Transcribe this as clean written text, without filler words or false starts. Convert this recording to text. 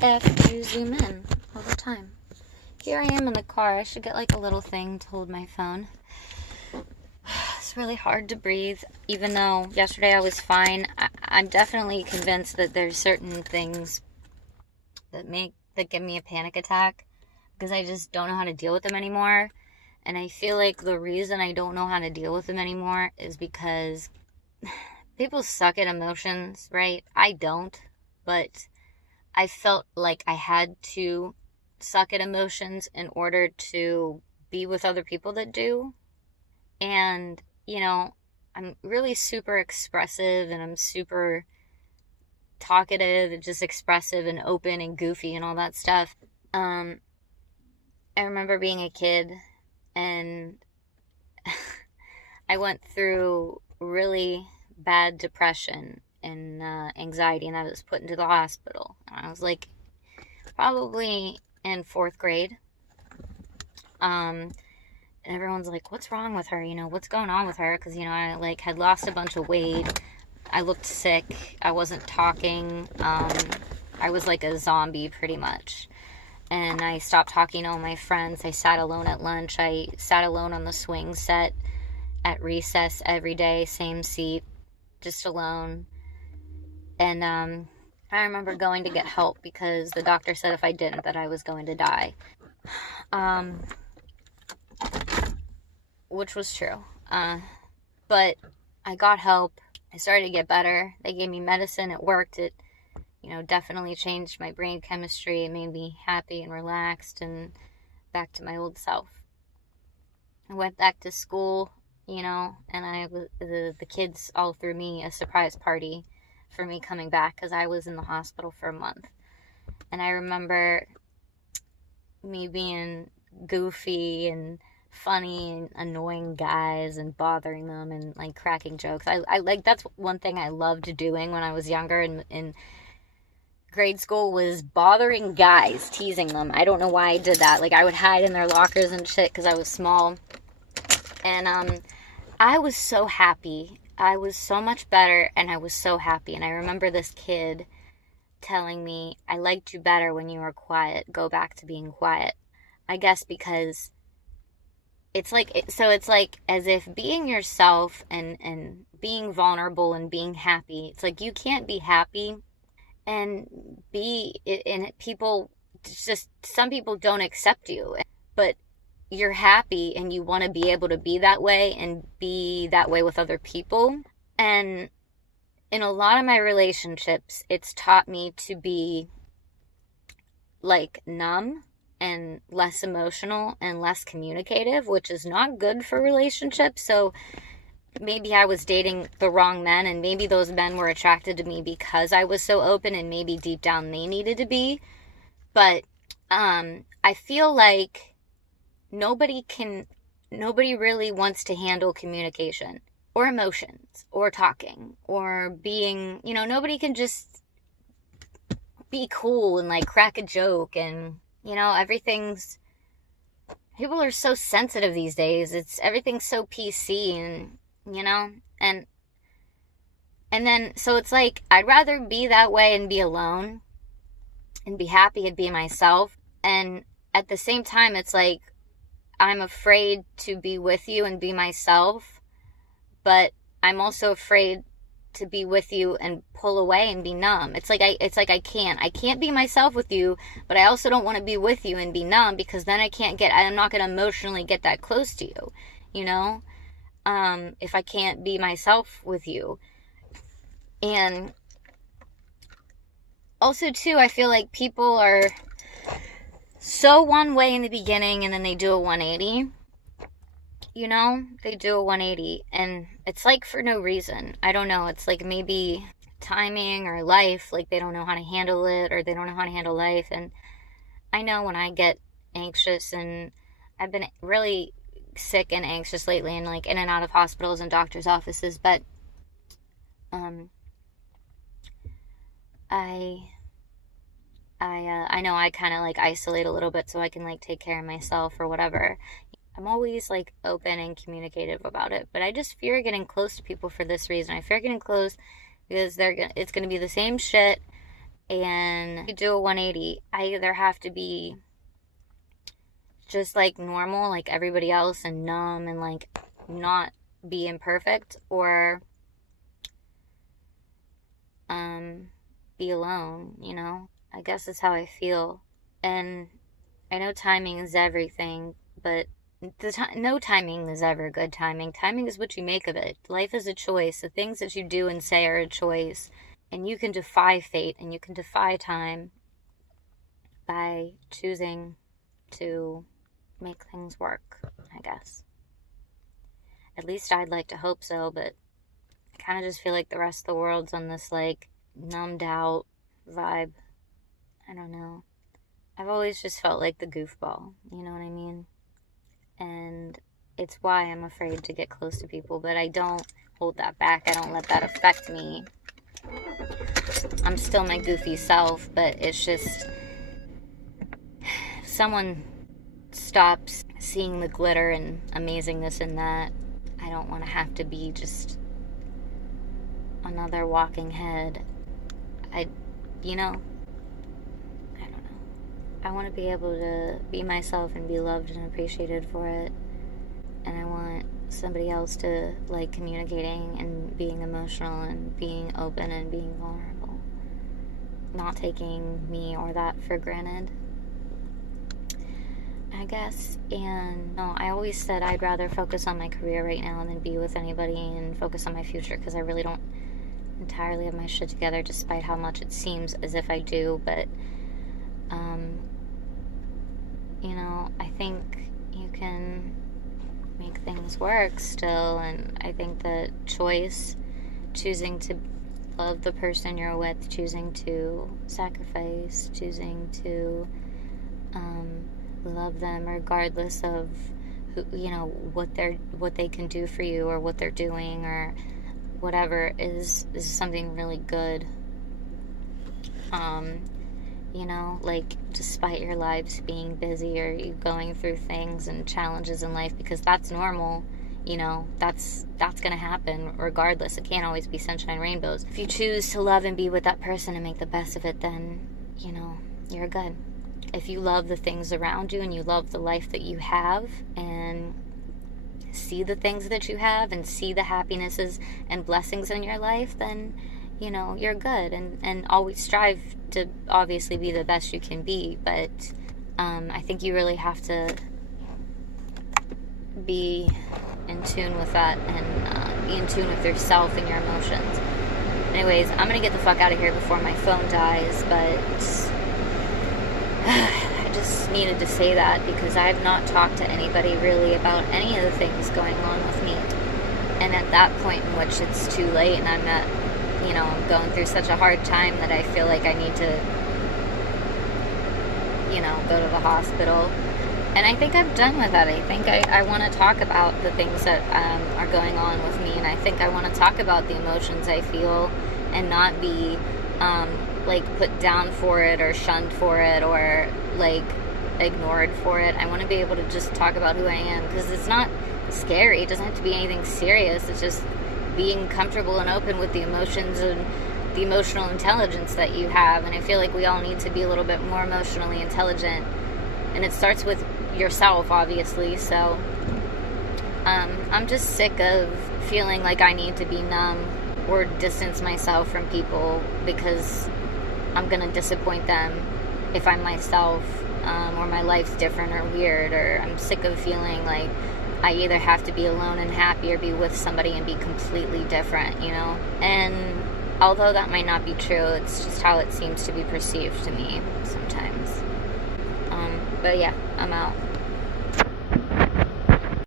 After you zoom in all the time. Here I am in the car. I should get like a little thing to hold my phone. It's really hard to breathe, even though yesterday I was fine. I'm definitely convinced that there's certain things that give me a panic attack because I just don't know how to deal with them anymore. And I feel like the reason I don't know how to deal with them anymore is because people suck at emotions, right? I don't, but I felt like I had to suck at emotions in order to be with other people that do. And, I'm really super expressive and I'm super talkative and just expressive and open and goofy and all that stuff. I remember being a kid and I went through really bad depression and anxiety, and I was put into the hospital. I was like probably in 4th grade. And everyone's like, what's wrong with her? What's going on with her? Because, I like had lost a bunch of weight. I looked sick. I wasn't talking. I was like a zombie pretty much. And I stopped talking to all my friends. I sat alone at lunch. I sat alone on the swing set at recess every day, same seat, just alone. And I remember going to get help because the doctor said if I didn't that I was going to die. Which was true. But I got help. I started to get better. They gave me medicine. It worked. It, definitely changed my brain chemistry. It made me happy and relaxed and back to my old self. I went back to school, and the kids all threw me a surprise party for me coming back because I was in the hospital for a month. And I remember me being goofy and funny and annoying guys and bothering them and like cracking jokes. I like, that's one thing I loved doing when I was younger and in grade school was bothering guys, teasing them. I don't know why I did that. Like I would hide in their lockers and shit because I was small. And I was so happy. I was so much better and I was so happy. And I remember this kid telling me, I liked you better when you were quiet. Go back to being quiet. I guess because it's like as if being yourself and being vulnerable and being happy, it's like you can't be happy and people just, some people don't accept you, but you're happy and you want to be able to be that way and be that way with other people. And in a lot of my relationships, it's taught me to be like numb and less emotional and less communicative, which is not good for relationships. So maybe I was dating the wrong men and maybe those men were attracted to me because I was so open and maybe deep down they needed to be. But I feel like nobody really wants to handle communication or emotions or talking or being, nobody can just be cool and like crack a joke and, people are so sensitive these days. Everything's so PC and then, so it's like, I'd rather be that way and be alone and be happy and be myself. And at the same time, it's like, I'm afraid to be with you and be myself, but I'm also afraid to be with you and pull away and be numb. It's like I can't be myself with you, but I also don't want to be with you and be numb because then I'm not going to emotionally get that close to you, if I can't be myself with you. And also too, I feel like people are so one way in the beginning and then they do a 180. They do a 180 and it's like for no reason. I don't know. It's like maybe timing or life, like they don't know how to handle it or they don't know how to handle life. And I know when I get anxious, and I've been really sick and anxious lately and like in and out of hospitals and doctors' offices, but I know I kind of like isolate a little bit so I can like take care of myself or whatever. I'm always like open and communicative about it, but I just fear getting close to people for this reason. I fear getting close because it's going to be the same shit And you do a 180. I either have to be just like normal, like everybody else, and numb and like not be imperfect, or be alone, you know? I guess that's how I feel. And I know timing is everything, but no timing is ever good timing. Timing is what you make of it. Life is a choice. The things that you do and say are a choice. And you can defy fate and you can defy time by choosing to make things work, I guess. At least I'd like to hope so, but I kind of just feel like the rest of the world's on this, like, numbed out vibe. I don't know. I've always just felt like the goofball, you know what I mean? And it's why I'm afraid to get close to people, but I don't hold that back. I don't let that affect me. I'm still my goofy self, but it's just, if someone stops seeing the glitter and amazingness in that, I don't want to have to be just another walking head. I don't know. I want to be able to be myself and be loved and appreciated for it. And I want somebody else to like communicating and being emotional and being open and being vulnerable. Not taking me or that for granted, I guess. And no, I always said I'd rather focus on my career right now than be with anybody and focus on my future, because I really don't entirely have my shit together, despite how much it seems as if I do. But I think you can make things work still, and I think that choice, choosing to love the person you're with, choosing to sacrifice, choosing to love them regardless of who, what they can do for you or what they're doing or whatever, is something really good. Like, despite your lives being busy or you going through things and challenges in life, because that's normal, that's gonna happen regardless. It can't always be sunshine and rainbows. If you choose to love and be with that person and make the best of it, then you're good. If you love the things around you and you love the life that you have and see the things that you have and see the happinesses and blessings in your life, then you're good, and always strive to obviously be the best you can be. But I think you really have to be in tune with that and be in tune with yourself and your emotions. Anyways, I'm gonna get the fuck out of here before my phone dies, but I just needed to say that because I have not talked to anybody really about any of the things going on with me. And at that point in which it's too late and I'm going through such a hard time that I feel like I need to, go to the hospital. And I think I'm done with that. I think I want to talk about the things that are going on with me, and I think I want to talk about the emotions I feel and not be put down for it or shunned for it or ignored for it. I want to be able to just talk about who I am, because it's not scary. It doesn't have to be anything serious. It's just being comfortable and open with the emotions and the emotional intelligence that you have. And I feel like we all need to be a little bit more emotionally intelligent, and it starts with yourself, obviously. So I'm just sick of feeling like I need to be numb or distance myself from people because I'm gonna disappoint them if I'm myself, or my life's different or weird, or I'm sick of feeling like I either have to be alone and happy or be with somebody and be completely different, And although that might not be true, it's just how it seems to be perceived to me sometimes. But yeah, I'm out.